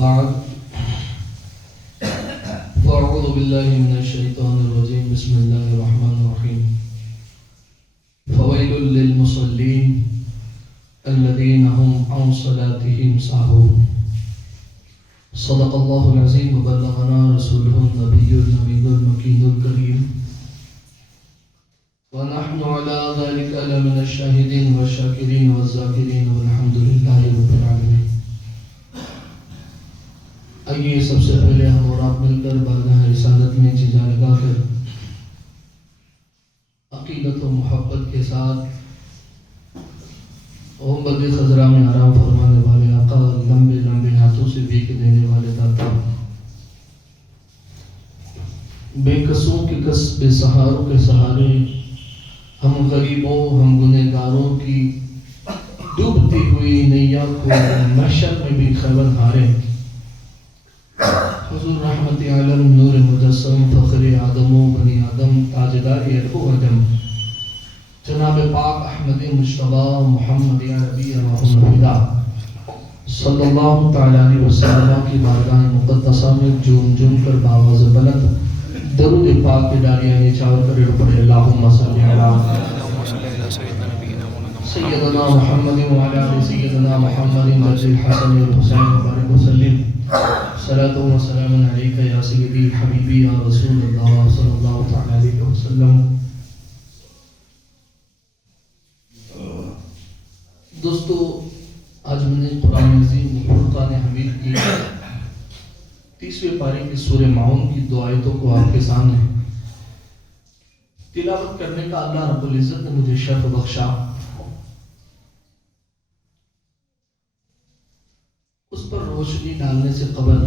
بعد فأعوذ بالله من الشيطان الرجيم بسم الله الرحمن الرحيم فويل للمصلين الذين هم عن صلاتهم ساهون صدق الله العظيم وبلغنا رسوله النبي المكين الكريم ونحن على ذلك لمن الشاهدين والشاكرين والذاكرين والحمد لله رب العالمين. آئیے سب سے پہلے ہم اور آپ مل کر بارگاہ رسالت میں جزا لگا کر عقیدت و محبت کے ساتھ غنبد خضرا میں آرام فرمانے والے آقا، لمبے لمبے ہاتھوں سے بھیک دینے والے داتا، بے کسوں کے کس بے سہاروں کے سہارے، ہم غریبوں ہم گنہگاروں کی ڈوبتی ہوئی نیا کو محشر میں بھی خیبر ہارے، حضور رحمت عالم نور مجسم فخر آدم و بنی آدم تاجدار ارب و عجم جناب پاک احمد مجتبی محمد عربی اللہم فدا صلی اللہ تعالی علیہ وسلم کی بارگاہ مقدسہ میں جھوم جھوم کر باواز بلند درود پاک کے ڈاریاں نچاور کر پڑے اللہم صلی علی سیدنا محمد وعلی آل سیدنا محمد مرضی الحسن والحسین مبارک وسلم صلاۃ و سلام علیک یا سیدی حبیبی یا رسول اللہ صلی اللہ تعالی علیہ وسلم. دوستو، آج میں نے قرآن عظیم فرقان حمید کی 30ویں پارے کی سورہ معون کی دو آیتوں کو آپ کے سامنے تلاوت کرنے کا اللہ رب العزت نے مجھے شرف بخشا. اس پر روشنی ڈالنے سے قبل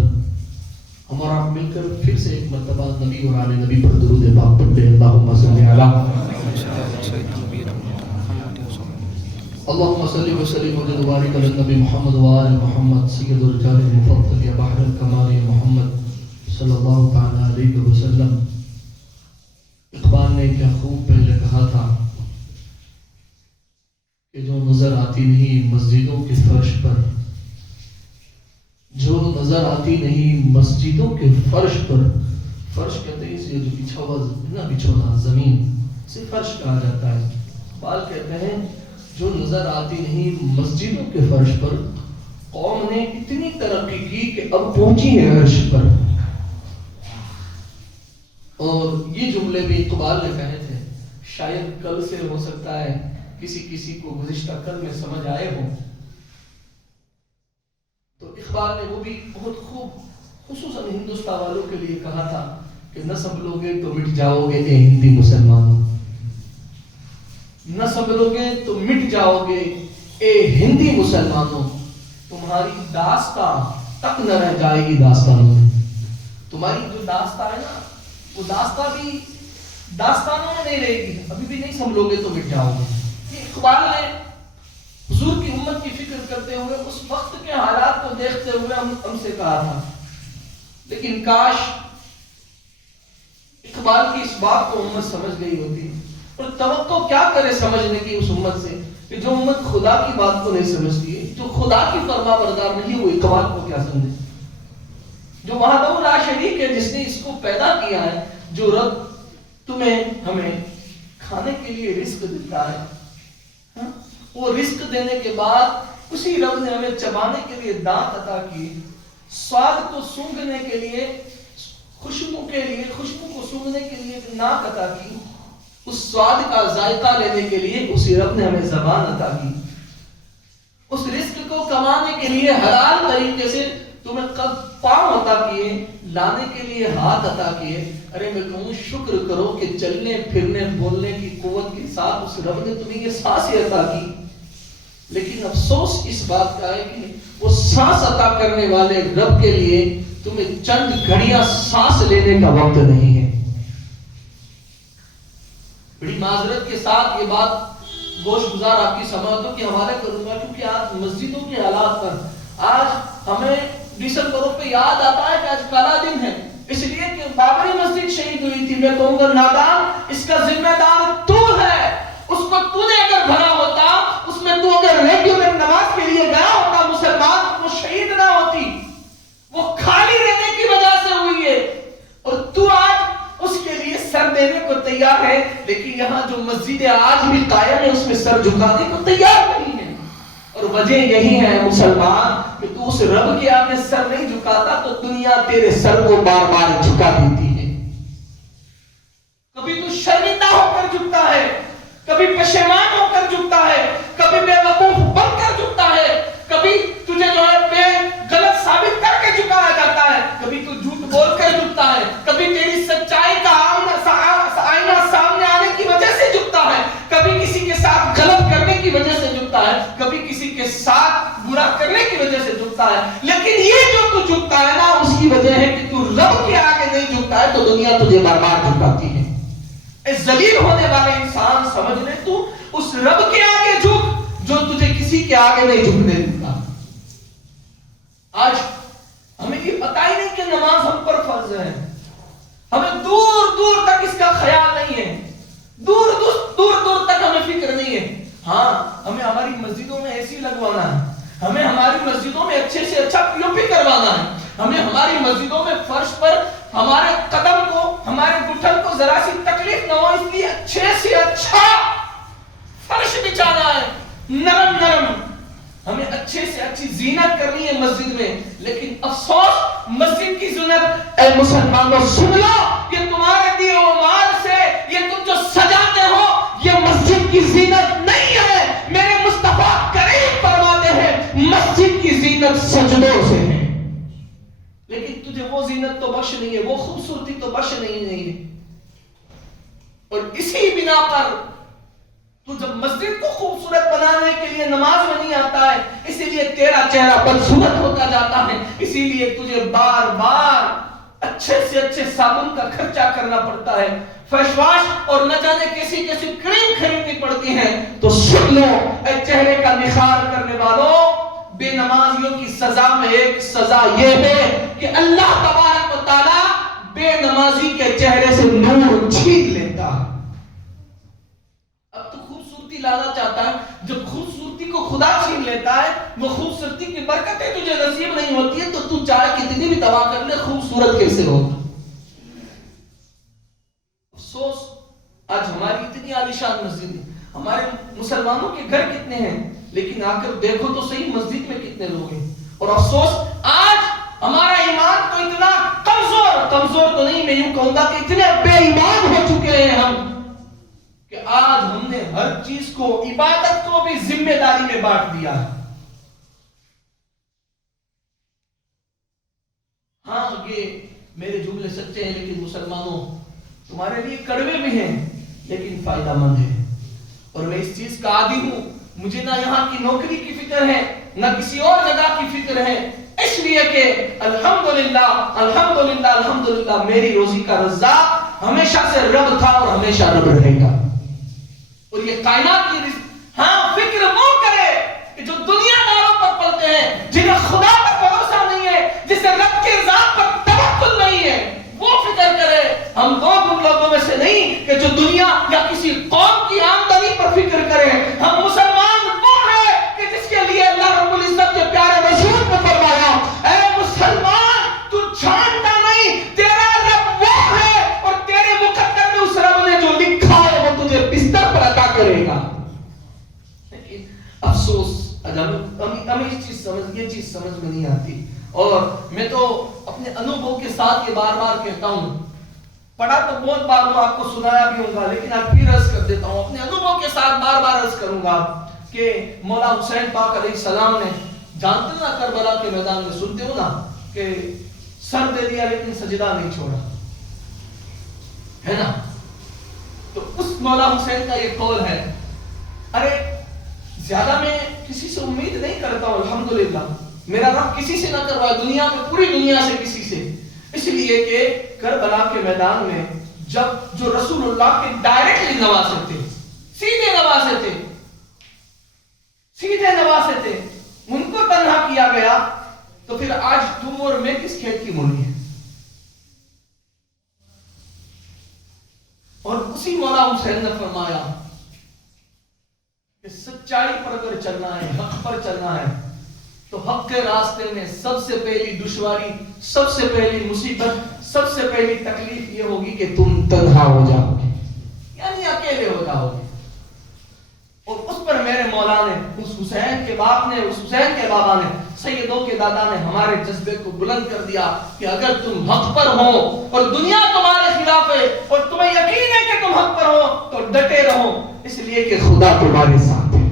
ہم اور آپ مل کر پھر سے ایک مرتبہ نبی اور آل نبی پر درود پاک پڑھتے ہیں. اللہم صلی اللہم صلی وسلم و بارک علی نبی محمد و آل محمد سید الرجال المفضل یا بحر الکمال محمد صلی اللہ تعالی علیہ وسلم. اقبال نے کیا خوب پہلے کہا تھا کہ جو نظر آتی نہیں مسجدوں کے فرش پر، جو نظر آتی نہیں مسجدوں کے فرش پر، فرش کہتے ہیں اسے جو بچھا ہوا نہ بچھونا زمین سے فرش کہا جاتا ہے. اقبال کہتے ہیں جو نظر آتی نہیں مسجدوں کے فرش پر، قوم نے اتنی ترقی کی کہ اب پہنچی ہے عرش پر. اور یہ جملے بھی اقبال نے کہے تھے، شاید کل سے ہو سکتا ہے کسی کو گزشتہ کل میں سمجھ آئے ہوں. تو اقبال نے وہ بھی بہت خوب خصوصاً ہندوستان والوں کے لیے کہا تھا کہ نہ سنبھلو گے تو مٹ جاؤ گے اے ہندی مسلمانوں، نہ سنبھلو گے تو مٹ جاؤ گے اے ہندی مسلمانوں، تمہاری داستان تک نہ رہ جائے گی داستانوں میں. تمہاری جو داستان ہے نا، وہ داستان بھی داستانوں میں نہیں رہے گی، ابھی بھی نہیں سنبھلو گے تو مٹ جاؤ گے. یہ اقبال نے حضور کی امت کی فکر کرتے ہوئے اس وقت کے حالات کو دیکھتے ہوئے ہم سے کہا تھا. لیکن کاش اقبال کی اس بات کو امت سمجھ گئی ہوتی. اور توقع کیا کرے سمجھنے کی اس امت سے کہ جو امت خدا کی بات کو نہیں سمجھتی ہے، جو خدا کی فرما بردار نہیں، وہ اقبال کو کیا سمجھے. جو وحدہ لا شریک ہے، جس نے اس کو پیدا کیا ہے، جو رب تمہیں ہمیں کھانے کے لیے رزق دیتا ہے، وہ رزق دینے کے بعد اسی رب نے ہمیں چبانے کے لیے دانت عطا کی، سواد کو سونگھنے کے لیے، خوشبو کو سونگھنے کے لیے ناک عطا کی، اس سواد کا ذائقہ لینے کے لیے اسی رب نے ہمیں زبان عطا کی، اس رزق کو کمانے کے لیے حلال طریقے سے تمہیں پاؤں عطا کیے، لانے کے لیے ہاتھ عطا کیے. ارے میں کہوں شکر کرو کہ چلنے پھرنے بولنے کی قوت کے ساتھ اس رب نے تمہیں یہ سانس عطا کی. لیکن افسوس اس بات کا ہے کہ وہ سانس عطا کرنے والے رب کے لیے تمہیں چند گھڑیاں سانس لینے کا وقت نہیں ہے. بڑی معذرت کے ساتھ یہ بات گوش گزار آپ کی سماعتوں کے حوالے کروں گا، کیونکہ آج مسجدوں کے حالات پر آج ہمیں ڈسمبروں پہ یاد آتا ہے کہ آج کالا دن ہے، اس لیے کہ بابری مسجد شہید ہوئی تھی. میں کہوں گا نادان، اس کا ذمہ دار تو ہے. اس کو تو نے اگر بھرا ہوتا، اس میں تو اگر ریگولر نماز کے لیے گیا ہوتا مسلمان، وہ شہید نہ ہوتی. سر جھکانے کو تیار نہیں ہے. اور وجہ یہی ہے مسلمان کہ تو اس رب کے آگے سر نہیں جھکاتا تو دنیا تیرے سر کو بار بار جھکا دیتی ہے. کبھی تو شرمندہ ہو کر جھکتا ہے, کبھی پشیمان ہو کر جھکتا ہے, کبھی بے وقوف بن کر جھکتا ہے, کبھی تجھے جو ہے بے غلط ثابت کر کے جھکایا جاتا ہے, کبھی تو جھوٹ بول کر جھکتا ہے, کبھی تیری سچائی کا آئینہ سامنے آنے کی وجہ سے جھکتا ہے, کبھی کسی کے ساتھ غلط کرنے کی وجہ سے جھکتا ہے, کبھی کسی کے ساتھ برا کرنے کی وجہ سے جھکتا ہے. لیکن یہ جو تو جھکتا ہے نا, اس کی وجہ ہے کہ تو رب کے آگے نہیں جھکتا ہے تو دنیا تجھے بار بار جھکاتی ہے. ذلیل ہونے والے انسان سمجھ لے تو اس رب کے آگے جھک جو تجھے کسی کے آگے نہیں جھکنے دیتا. آج ہمیں یہ پتہ ہی نہیں کہ نماز ہم پر فرض ہے, ہمیں دور دور تک اس کا خیال نہیں ہے, دور دور تک ہمیں فکر نہیں ہے. ہاں ہمیں ہماری مسجدوں میں اے سی لگوانا ہے, ہمیں ہماری مسجدوں میں اچھے سے اچھا پی او پی کروانا ہے, ہمیں ہماری مسجدوں میں فرش پر ہمارے قدم کو, ہمارے گھٹن کو ذرا سی تکلیف نہ ہو اس لیے اچھے سے اچھا فرش بچھانا ہے, نرم نرم, ہمیں اچھے سے اچھی زینت کرنی ہے مسجد میں. لیکن افسوس مسجد کی زینت, اے مسلمانوں سن لو, یہ تمہارے دیے و مال سے یہ تم جو سجاتے ہو یہ مسجد کی زینت نہیں ہے. میرے مصطفیٰ کریم فرماتے ہیں مسجد کی زینت سجدوں سے ہے. لیکن تجھے وہ زینت تو بخش نہیں ہے, وہ خوبصورتی تو بخش نہیں ہے. اور اسی بنا پر تو جب مسجد کو خوبصورت بنانے کے لیے نماز میں نہیں آتا ہے, اسی لیے تیرا چہرہ بدصورت ہوتا جاتا ہے, اسی لیے تجھے بار بار اچھے سے اچھے صابن کا خرچہ کرنا پڑتا ہے, فیس واش اور نہ جانے کیسی کیسی کریم خریدنی پڑتی ہے. تو سن لو اے چہرے کا نخار کرنے والوں, بے نمازیوں کی سزا میں ایک سزا یہ ہے کہ اللہ تبارک و تعالی بے نمازی کے چہرے سے نور چھین لیتا ہے. اب تو خوبصورتی لانا چاہتا ہے, جب خوبصورتی کو خدا چھین لیتا ہے, وہ خوبصورتی کی برکتیں تجھے نصیب نہیں ہوتی ہے, تو تو چاہے کتنی بھی دعا کر لے خوبصورت کیسے ہو. افسوس آج ہماری اتنی عالیشان مسجد ہے, ہمارے مسلمانوں کے گھر کتنے ہیں, لیکن آ کر دیکھو تو صحیح مسجد میں کتنے لوگ ہیں. اور افسوس آج ہمارا ایمان تو اتنا کمزور تو نہیں, میں یوں کہوں گا کہ اتنے بے ایمان ہو چکے ہیں ہم کہ آج ہم نے ہر چیز کو, عبادت کو بھی ذمہ داری میں بانٹ دیا ہے. ہاں یہ میرے جملے سچے ہیں, لیکن مسلمانوں تمہارے لیے کڑوے بھی ہیں لیکن فائدہ مند ہیں. اور میں اس چیز کا عادی ہوں, مجھے نہ یہاں کی نوکری کی فکر ہے نہ کسی اور جگہ کی فکر ہے, اس لیے کہ الحمدللہ الحمدللہ الحمدللہ میری روزی کا رزاق ہمیشہ سے رب تھا اور ہمیشہ رب رہے گا. اور یہ کائنات کی ہاں فکر وہ کرے کہ جو دنیا داروں پر پلتے ہیں, جنہیں خدا پر بھروسہ نہیں ہے, جسے رب کے ذات پر توکل نہیں ہے, وہ فکر کرے. ہم ان لوگوں میں سے نہیں کہ جو دنیا یا کسی قوم کی آمدنی پر فکر کرے. ہم مسلمان وہ ہیں کہ جس کے لیے اللہ رب العزت کے پیارے رسول نے فرمایا, اے مسلمان تو جانتا نہیں تیرا رب وہ ہے, اور تیرے مقدر میں اس رب نے جو لکھا ہے وہ تجھے بستر پر عطا کرے گا. لیکن افسوس ہمیں یہ چیز سمجھ میں نہیں آتی. اور میں تو اپنے انوبھو کے ساتھ یہ بار بار کہتا ہوں, پڑھا تو بہت بار ہوں, آپ کو سنایا بھی ہوگا, لیکن آپ پھر عرض کر دیتا ہوں, اپنے انوبھو کے ساتھ بار بار عرض کروں گا کہ مولا حسین پاک علیہ السلام نے, جانتے نا کربلا کے میدان میں سنتے ہو نا کہ سر دے دیا لیکن سجدہ نہیں چھوڑا, ہے نا. تو اس مولا حسین کا یہ قول ہے. ارے زیادہ میں کسی سے امید نہیں کرتا ہوں, الحمدللہ میرا رب کسی سے نہ کروائے, دنیا میں پوری دنیا سے کسی سے, اس لیے کہ کربلا کے میدان میں جب جو رسول اللہ کے ڈائریکٹلی نواسے تھے, سیدھے نواسے تھے, ان کو تنہا کیا گیا, تو پھر آج تم اور میں کس کھیت کی مولی ہیں. اور اسی مولا حسین نے فرمایا کہ سچائی پر اگر چلنا ہے, حق پر چلنا ہے, تو حق کے راستے میں سب سے پہلی دشواری, سب سے پہلی مصیبت, سب سے پہلی تکلیف یہ ہوگی کہ تم تنہا ہو جاؤ گے, یعنی اکیلے ہو جاؤ گے. اور اس میرے مولا نے، اس حسین کے باپ نے، اس حسین کے بابا نے، سیدوں کے دادا نے ہمارے جذبے کو بلند کر دیا کہ اگر تم حق پر ہو اور دنیا تمہارے خلاف ہے اور تمہیں یقین ہے کہ تم حق پر ہو تو ڈٹے رہو، اس لیے کہ خدا تمہارے ساتھ ہے۔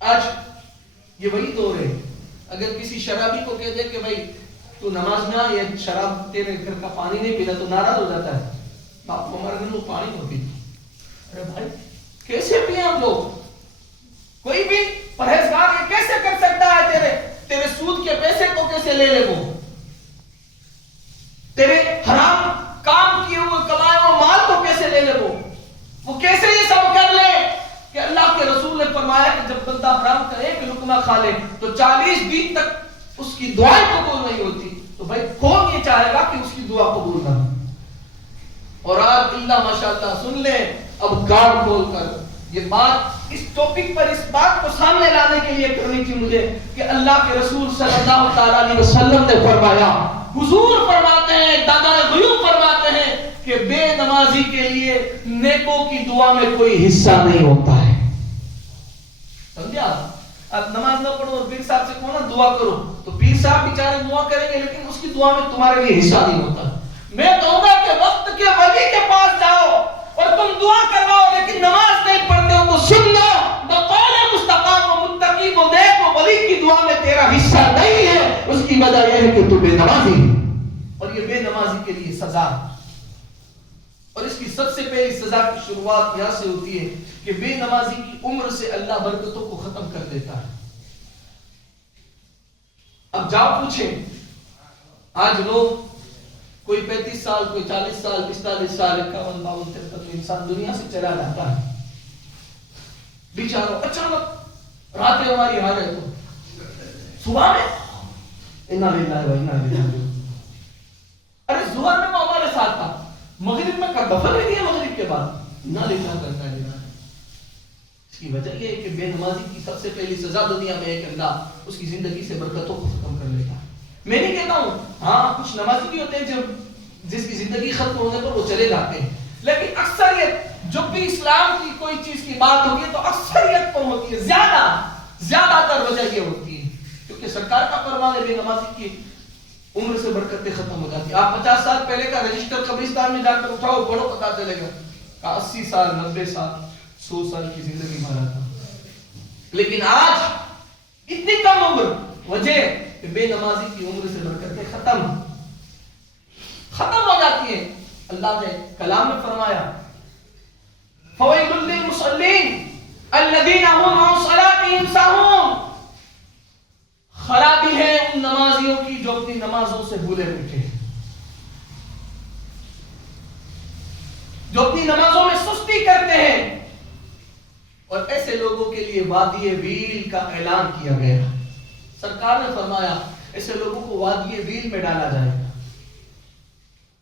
آج یہ وہی دور ہے، اگر کسی شرابی کو کہہ دے کہ بھائی تو نماز میں آ، یہ شراب تیرے گھر کا پانی نہیں پیتا، تو ناراض ہو جاتا ہے، باپ کو ہمارے گھر میں پانی نہیں پیتا۔ ارے بھائی کیسے پیے ہم لوگ؟ کوئی بھی پرہیزگار یہ کیسے کر سکتا ہے؟ تیرے سود کے پیسے کو کیسے لے لے، تیرے حرام کام کیے ہوئے کمائے ہوئے مال کو کیسے لے لے، وہ کیسے یہ سب کر لے کہ اللہ کے رسول نے فرمایا کہ جب بندہ حرام کا ایک لقمہ کھا لے تو 40 دن تک اس کی دعائیں قبول نہیں ہوتی۔ تو بھائی کون یہ چاہے گا کہ اس کی دعا قبول نہ ہو؟ اور آج اللہ ماشاءاللہ سن لیں، اب کان کھول کر یہ بات اس ٹاپک پر اس بات کو سامنے لانے کے لیے کرنی تھی مجھے کہ اللہ کے رسول صلی اللہ تعالیٰ علیہ وسلم نے فرمایا، حضور فرماتے ہیں، دادا غیوب فرماتے ہیں کہ بے نمازی کے لیے نیکوں کی دعا میں کوئی حصہ نہیں ہوتا ہے۔ سمجھا؟ اب نماز نہ پڑھو اور پیر صاحب سے کہو نا دعا کرو، تو پیر صاحب بیچارے دعا کریں گے لیکن اس کی دعا میں تمہارے لیے حصہ نہیں ہوتا۔ میں کہوں گا کہ وقت کے ولی کے پاس جاؤ اور تم دعا کرو لیکن نماز نہیں پڑھتے ہو تو سن لو، بقول مصطفیٰ و متقی و نیک و ولی کی دعا میں تیرا حصہ نہیں ہے۔ اس کی وجہ یہ ہے کہ تو بے نمازی ہے، اور یہ بے نمازی کے لیے سزا، اور اس کی سب سے پہلی سزا کی شروعات یہاں سے ہوتی ہے کہ بے نمازی کی عمر سے اللہ برکتوں کو ختم کر دیتا ہے۔ اب جاؤ پوچھیں، آج لوگ کوئی 35 سال، کوئی 40 سال، 45 سال، 51، 52، 53 انسان دنیا سے چلا جاتا ہے، بیچاروں اچانک راتیں ہماری حال ہے تو صبح میں انا للہ و انا الیہ راجعون، ارے ظہر میں وہ ہمارے ساتھ تھا، مغرب میں دفن نہیں دیا، مغرب کے بعد انا للہ کرتا ہے۔ اس کی وجہ یہ ہے کہ بے نمازی کی سب سے پہلی سزا دنیا میں ہے کہ اللہ اس کی زندگی سے برکتوں کو ختم کر لیتا ہے۔ میں نہیں کہتا ہوں، ہاں کچھ نمازی بھی ہوتے ہیں جس کی زندگی ختم ہونے پر وہ چلے جاتے ہیں، لیکن اکثریت جب بھی اسلام کی کوئی چیز کی بات ہوتی ہے تو اکثریت پر ہوتی ہے، زیادہ تر وجہ یہ ہوتی ہے کیونکہ سرکار کا فرمان ہے بے نمازی کی عمر سے برکتیں ختم ہو جاتی ہیں۔ آپ 50 سال پہلے کا رجسٹر قبرستان میں جا کر اٹھاؤ، پڑھو، پتا چلے گا 80 سال، 90 سال، 100 سال کی زندگی بھرا تھا، لیکن آج اتنی کم عمر، وجہ کہ بے نمازی کی عمر سے برکتیں ختم ہو جاتی ہیں۔ اللہ نے کلام میں فرمایا فَوَيْلٌ لِّلْمُصَلِّينَ الَّذِينَ هُمْ عَنْ صَلَاتِهِمْ سَاهُونَ، خرابی ہے ان نمازیوں کی جو اپنی نمازوں سے بھولے بیٹھے ہیں، جو اپنی نمازوں میں سستی کرتے ہیں، اور ایسے لوگوں کے لیے وادی ویل کا اعلان کیا گیا۔ سرکار نے فرمایا ایسے لوگوں کو وادی ویل میں ڈالا جائے گا۔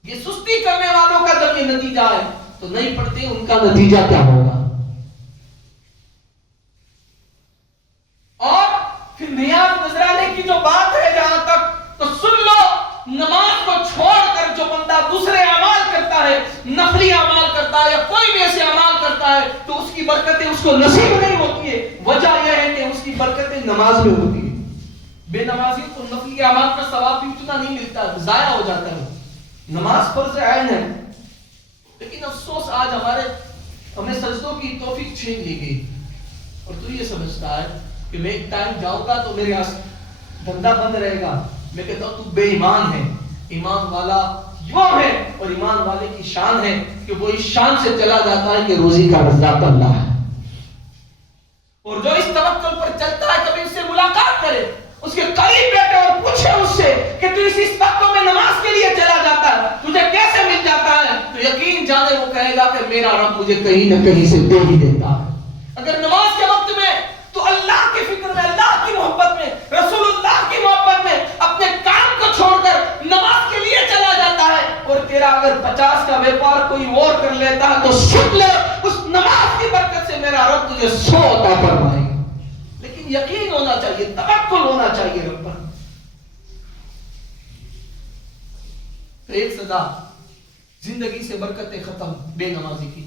یہ سستی کرنے والوں کا جب یہ نتیجہ ہے تو نہیں پڑھتے، ان کا نتیجہ کیا ہوگا؟ اور پھر نیاز نذرانے کی جو بات ہے جہاں تک، تو سن لو، نماز کو چھوڑ کر جو بندہ دوسرے اعمال کرتا ہے، نفلی اعمال کرتا ہے یا کوئی بھی ایسے اعمال کرتا ہے تو اس کی برکتیں اس کو نصیب نہیں ہوتی ہے۔ وجہ یہ ہے کہ اس کی برکتیں نماز میں ہوتی ہے۔ بے نمازی کو نفلی اعمال کا ثواب بھی اتنا نہیں ملتا، ضائع ہو جاتا ہے۔ نماز فرض عین ہے، لیکن افسوس آج ہمیں سجدوں کی توفیق چھین لی گئی، اور تو یہ سمجھتا ہے کہ میں ایک ٹائم جاؤں گا تو میرے یہاں دھندا بند رہے گا۔ میں کہتا ہوں تو بے ایمان ہے، ایمان والا یوں ہے، اور ایمان والے کی شان ہے کہ وہ اس شان سے چلا جاتا ہے کہ روزی کا رزاق اللہ ہے، اور جو اس توکل پر چلتا ہے کبھی اس سے ملاقات کرے، اس کے قریب بیٹھے اور پوچھے اس سے کہ تو اس وقتوں میں نماز کے لیے چلا جاتا ہے، تجھے کیسے مل جاتا ہے، تو یقین جانے وہ کہے گا کہ میرا رب مجھے کہیں نہ کہیں سے دے ہی دیتا ہے۔ اگر نماز کے وقت میں تو اللہ کی فکر میں، اللہ کی محبت میں، رسول اللہ کی محبت میں اپنے کام کو چھوڑ کر نماز کے لیے چلا جاتا ہے، اور تیرا اگر 50 کا بیپار کوئی اور کر لیتا ہے تو سن لے اس نماز کی برکت سے میرا رب تجھے 100 عطا فرمائے گا۔ لیکن یقین ہونا چاہیے، توکل ہونا چاہیے رب پر۔ ایک سزا زندگی سے برکتیں ختم بے نمازی کی،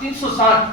360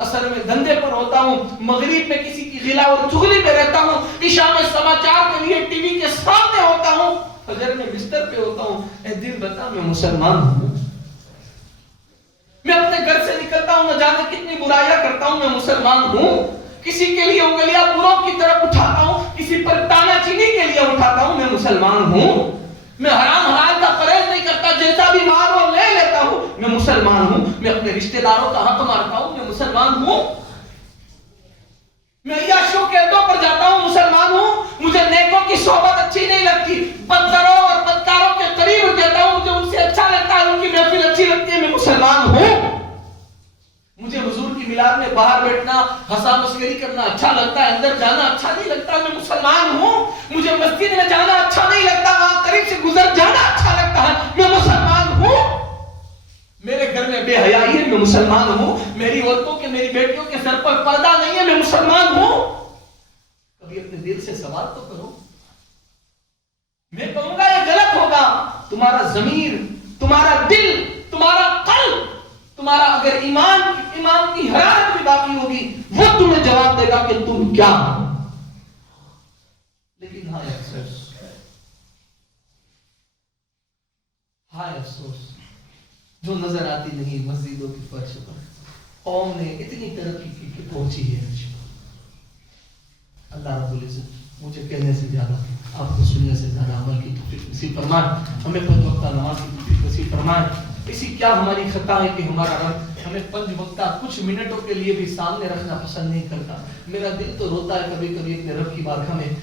اثر میں دھندے پر ہوتا ہوں، مغرب میں کسی کی غلا اور چغلی میں رہتا ہوں، عشاء میں سماچار کے لیے ٹی وی کے سامنے ہوتا ہوں، فجر میں بستر پہ ہوتا ہوں، اے دل بتا میں مسلمان ہوں؟ میں اپنے گھر سے نکلتا ہوں، نہ جانے کتنی برائیاں کرتا ہوں، میں مسلمان ہوں؟ کسی کے لیے انگلیاں بروں کی طرف اٹھاتا ہوں، کسی پر تانا چینی کے لیے اٹھاتا ہوں، میں مسلمان ہوں؟ میں حرام حلال کا پرہیز نہیں کرتا، جیسا بھی مال ہو لے لیتا ہوں، میں مسلمان ہوں؟ میں اپنے رشتہ داروں کا حق مارتا ہوں، میں مسلمان ہوں؟ میں عیاشیوں کے اڈوں پر جاتا ہوں، مسلمان ہوں؟ مجھے نیکوں کی صحبت اچھی نہیں لگتی، بدکاروں اور بدکاروں کے قریب جاتا ہوں، مجھے ان سے اچھا لگتا ہے، ان کی محفل اچھی لگتی ہے، میں مسلمان ہوں؟ مجھے حضور کی میلاد میں باہر بیٹھنا، ہنسا مسکری کرنا اچھا لگتا ہے، اندر جانا اچھا نہیں لگتا، میں مسلمان ہوں؟ مجھے مسجد میں جانا اچھا نہیں لگتا، وہاں قریب سے گزر جانا اچھا لگتا ہے، میں مسلمان ہوں؟ میرے گھر میں بے حیائی ہے، میں مسلمان ہوں؟ میری عورتوں کے، میری بیٹیوں کے سر پر پردہ نہیں ہے، میں مسلمان ہوں؟ کبھی اپنے دل سے سوال تو کرو۔ میں کہوں گا یہ غلط ہوگا، تمہارا ضمیر، تمہارا دل، تمہارا قلب، تمہارا اگر ایمان کی حرارت بھی باقی ہوگی، وہ تمہیں جواب دے گا کہ تم کیا ہو۔ لیکن ہائے افسوس، ہائے افسوس، جو نظر آتی نہیں مسجدوں کی فرش پر، قوم نے اتنی ترقی کی کہ پہنچی ہے۔ اللہ رب العزت مجھے کہنے سے زیادہ، آپ کو سننے سے زیادہ عمل کی توفیق نصیب فرمائے، ہمیں 5 وقتہ نماز کی توفیق نصیب فرمائے۔ اسی کیا ہماری خطا ہے کہ ہمارا رب ہمیں 5 وقتہ کچھ منٹوں کے لیے بھی سامنے رکھنا پسند نہیں کرتا۔ میرا دل تو روتا ہے کبھی کبھی اپنے رب کی بارگاہ میں